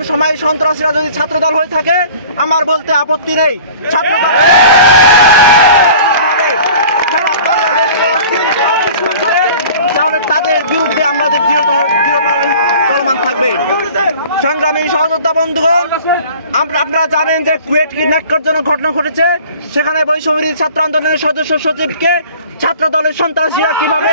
বর্তমান সময়ে সন্ত্রাসীরা যদি ছাত্রদল হয়ে থাকে আমার বলতে আপত্তি নেই। তাদের বিরুদ্ধে আমাদের চলমান থাকবে। সংগ্রামী সহযোদ্ধা বন্ধুগণ, আপনারা জানেন যে কুয়েটে ন্যাক্কারজনক ঘটনা ঘটেছে। সেখানে বৈষম্যবিরোধী ছাত্র আন্দোলনের সদস্য সচিবকে ছাত্র দলের সন্ত্রাসীরা কিভাবে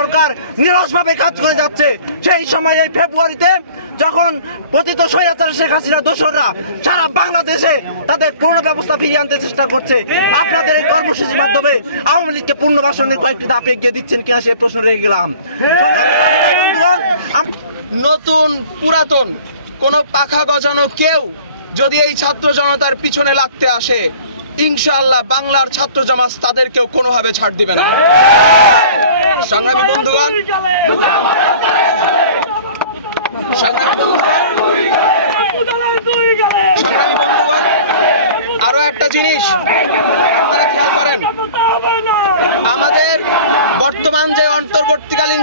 সরকার নিরসভাবে কাজ করে যাচ্ছে, সেই সময় এই ফেব্রুয়ারিতে যখন পতিত স্বৈরাচার শেখ হাসিনা দোসররা সারা বাংলাদেশে তাদের পূর্ণ ব্যবস্থা ফিরিয়ে আনতে চেষ্টা করছে, আপনাদের এই কর্মসূচির মাধ্যমে আওয়ামী লীগকে পুনর্বাসনের কয়েকটি ধাপ এগিয়ে দিচ্ছেন কিনা সে প্রশ্ন রেখে গেলাম। নতুন পুরাতন কোন পাখা গজানো কেউ যদি এই ছাত্র জনতার পিছনে লাগতে আসে, ইনশাআল্লাহ বাংলার ছাত্র জামাত তাদেরকেও কোনোভাবে ছাড় দিবে না। সংগ্রামী বন্ধুগণ, আরো একটা জিনিস আপনারা খেয়াল করেন, আমাদের বর্তমান যে অন্তর্বর্তীকালীন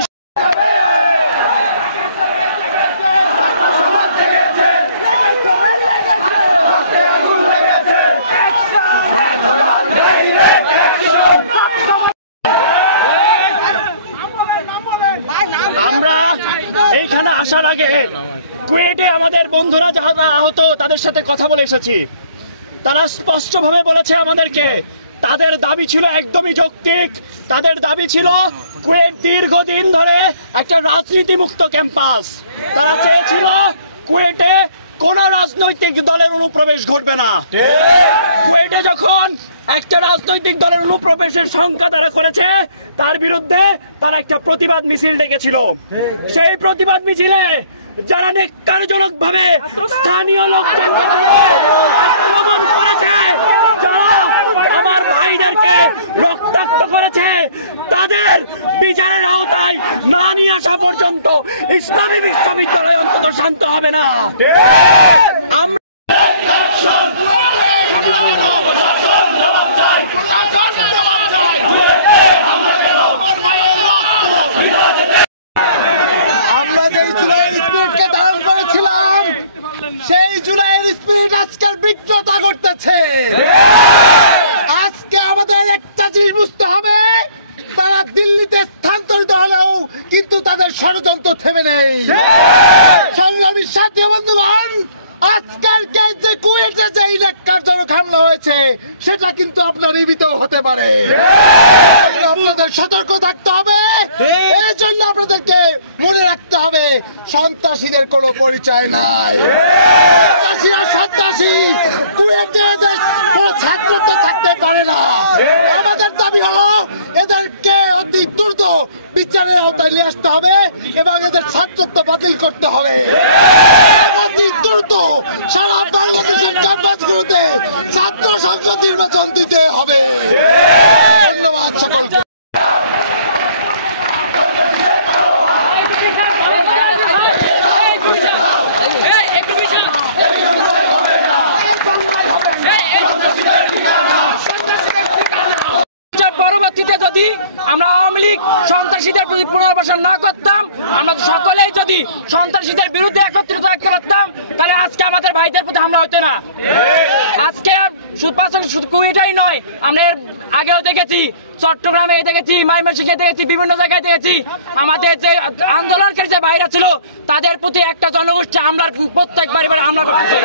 আসার আগে কুয়েটে আমাদের বন্ধুরা যারা আহত তাদের সাথে কথা বলে এসেছি। তারা স্পষ্টভাবে বলেছে আমাদেরকে তাদের দাবি ছিল একদমই যৌক্তিক। তাদের দাবি ছিল কুয়েট দীর্ঘদিন ধরে একটা রাজনীতি মুক্ত ক্যাম্পাস। তারা চেয়েছিল কুয়েটে কোন রাজনৈতিক দলের অনুপ্রবেশ ঘটবে না। কুয়েটে যখন একটা রাজনৈতিক দলের অনুপ্রবেশের শঙ্কা তারা করেছে, তার বিরুদ্ধে তারা একটা প্রতিবাদ মিছিল ডেকেছিল। সেই প্রতিবাদ মিছিলে যারা ন্যাক্কারজনক ভাবে স্থানীয় লোকদের আক্রমণ করেছে, যারা আমার ভাইদেরকে রক্তাক্ত করেছে, তাদের বিচারের আওতায় না নিয়ে আসা পর্যন্ত ইসলামী বিশ্ববিদ্যালয় অন্তত শান্ত হবে না। আজকে আমাদের একটা জিনিস বুঝতে হবে, তারা দিল্লিতে স্থানান্তরিত হলেও কিন্তু তাদের ষড়যন্ত্র থেমে নেই। সংগ্রামী সাথী বন্ধুগণ, আজকাল যে কুয়েটে যে ন্যাক্কারজনক হামলা হয়েছে সেটা কিন্তু আপনার ইবিতেও হতে পারে। আপনাদের সতর্ক থাকতে হবে। এই জন্য আপনাদেরকে মনে রাখতে হবে সন্ত্রাসীদের কোনো পরিচয় নাই। সন্ত্রাসী কুয়েটে ছাত্রত্ব থাকতে পারে না। আমাদের দাবি হলো এদেরকে অতি দ্রুত বিচারের আওতায় নিয়ে আসতে হবে এবং এদের ছাত্রত্ব বাতিল করতে হবে। অতি দ্রুত সারা বাংলাদেশের ক্যাম্পাসগুলোতে ছাত্র সংসদ নির্বাচন দিতে হবে। ধন্যবাদ সকলকে। পরবর্তীতে যদি আমরা আওয়ামী লীগ সন্ত্রাসীদের প্রতি পুনর্বাসন না করতাম, আমরা সকলেই যদি সন্ত্রাসীদের বিরুদ্ধে একত্রিত থাকতে পারতাম, তাহলে আজকে আমাদের ভাইদের প্রতি হামলা হতো না। আজকে শুধু কুয়েটাই নয়, আমরা এর আগেও দেখেছি, চট্টগ্রামে দেখেছি, ময়মনসিংহে দেখেছি, বিভিন্ন জায়গায় দেখেছি। আমাদের যে আন্দোলনকারী যে ভাইরা ছিল তাদের প্রতি একটা জনগোষ্ঠী হামলার প্রত্যেক বাড়ি হামলা করতেছে।